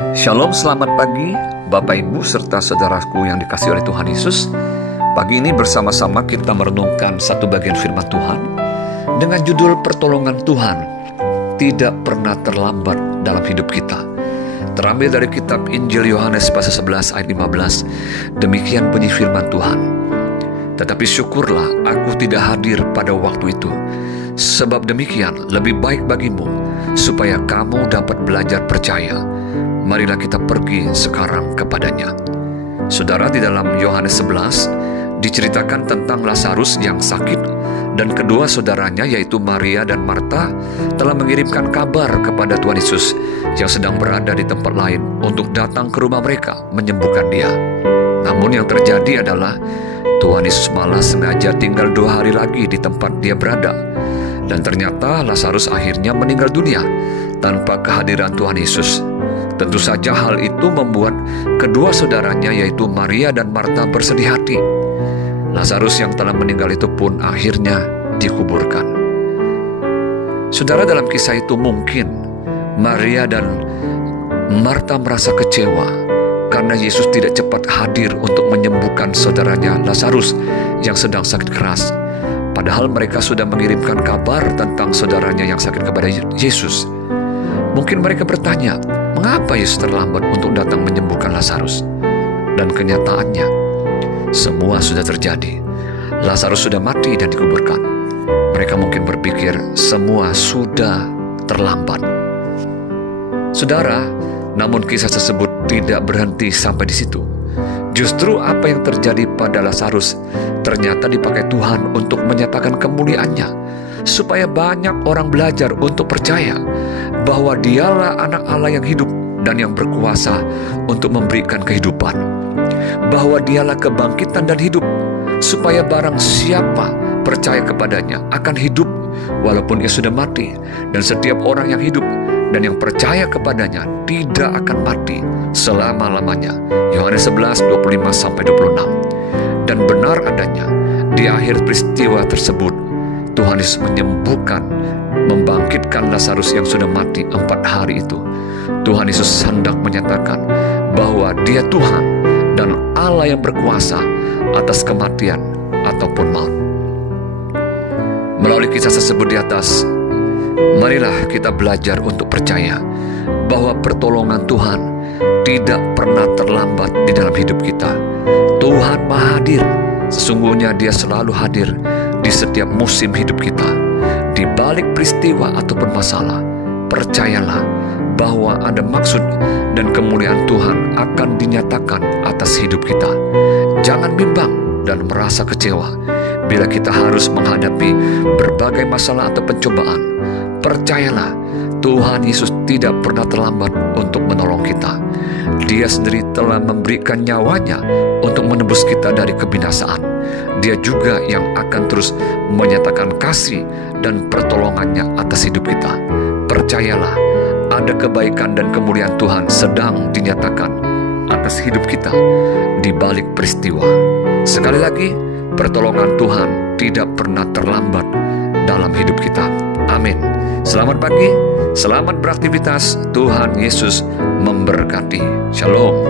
Shalom, selamat pagi Bapak Ibu serta saudaraku yang dikasihi oleh Tuhan Yesus. Pagi ini bersama-sama kita merenungkan satu bagian firman Tuhan dengan judul Pertolongan Tuhan tidak pernah terlambat dalam hidup kita. Terambil dari kitab Injil Yohanes pasal 11 ayat 15. Demikian bunyi firman Tuhan. Tetapi syukurlah aku tidak hadir pada waktu itu, sebab demikian lebih baik bagimu, supaya kamu dapat belajar percaya. Marilah kita pergi sekarang kepadanya. Saudara, di dalam Yohanes 11 diceritakan tentang Lazarus yang sakit, dan kedua saudaranya yaitu Maria dan Marta telah mengirimkan kabar kepada Tuhan Yesus yang sedang berada di tempat lain untuk datang ke rumah mereka menyembuhkan dia. Namun yang terjadi adalah Tuhan Yesus malah sengaja tinggal 2 hari lagi di tempat dia berada. Dan ternyata Lazarus akhirnya meninggal dunia tanpa kehadiran Tuhan Yesus. Tentu saja hal itu membuat kedua saudaranya yaitu Maria dan Marta bersedih hati. Lazarus yang telah meninggal itu pun akhirnya dikuburkan. Saudara, dalam kisah itu mungkin Maria dan Marta merasa kecewa karena Yesus tidak cepat hadir untuk menyembuhkan saudaranya Lazarus yang sedang sakit keras. Padahal mereka sudah mengirimkan kabar tentang saudaranya yang sakit kepada Yesus. Mungkin mereka bertanya, mengapa Yesus terlambat untuk datang menyembuhkan Lazarus? Dan kenyataannya, semua sudah terjadi. Lazarus sudah mati dan dikuburkan. Mereka mungkin berpikir semua sudah terlambat. Saudara, namun kisah tersebut tidak berhenti sampai di situ. Justru apa yang terjadi pada Lazarus ternyata dipakai Tuhan untuk menyatakan kemuliaannya, supaya banyak orang belajar untuk percaya bahwa Dialah Anak Allah yang hidup dan yang berkuasa untuk memberikan kehidupan, bahwa Dialah kebangkitan dan hidup, supaya barang siapa percaya kepadanya akan hidup walaupun ia sudah mati, dan setiap orang yang hidup dan yang percaya kepadanya tidak akan mati selama-lamanya. Yohanes 11, 25-26. Dan benar adanya, di akhir peristiwa tersebut, Tuhan Yesus menyembuhkan, membangkitkan Lazarus yang sudah mati 4 hari itu. Tuhan Yesus hendak menyatakan bahwa Dia Tuhan dan Allah yang berkuasa atas kematian ataupun maut. Melalui kisah tersebut di atas, marilah kita belajar untuk percaya bahwa pertolongan Tuhan tidak pernah terlambat di dalam hidup kita. Tuhan Maha Hadir. Sesungguhnya Dia selalu hadir di setiap musim hidup kita. Di balik peristiwa ataupun masalah, percayalah bahwa ada maksud dan kemuliaan Tuhan akan dinyatakan atas hidup kita. Jangan bimbang dan merasa kecewa bila kita harus menghadapi berbagai masalah atau pencobaan. Percayalah, Tuhan Yesus tidak pernah terlambat untuk menolong kita. Dia sendiri telah memberikan nyawanya untuk menebus kita dari kebinasaan. Dia juga yang akan terus menyatakan kasih dan pertolongannya atas hidup kita. Percayalah, ada kebaikan dan kemuliaan Tuhan sedang dinyatakan atas hidup kita di balik peristiwa. Sekali lagi, pertolongan Tuhan tidak pernah terlambat dalam hidup kita. Amin. Selamat pagi, selamat beraktivitas. Tuhan Yesus memberkati. Shalom.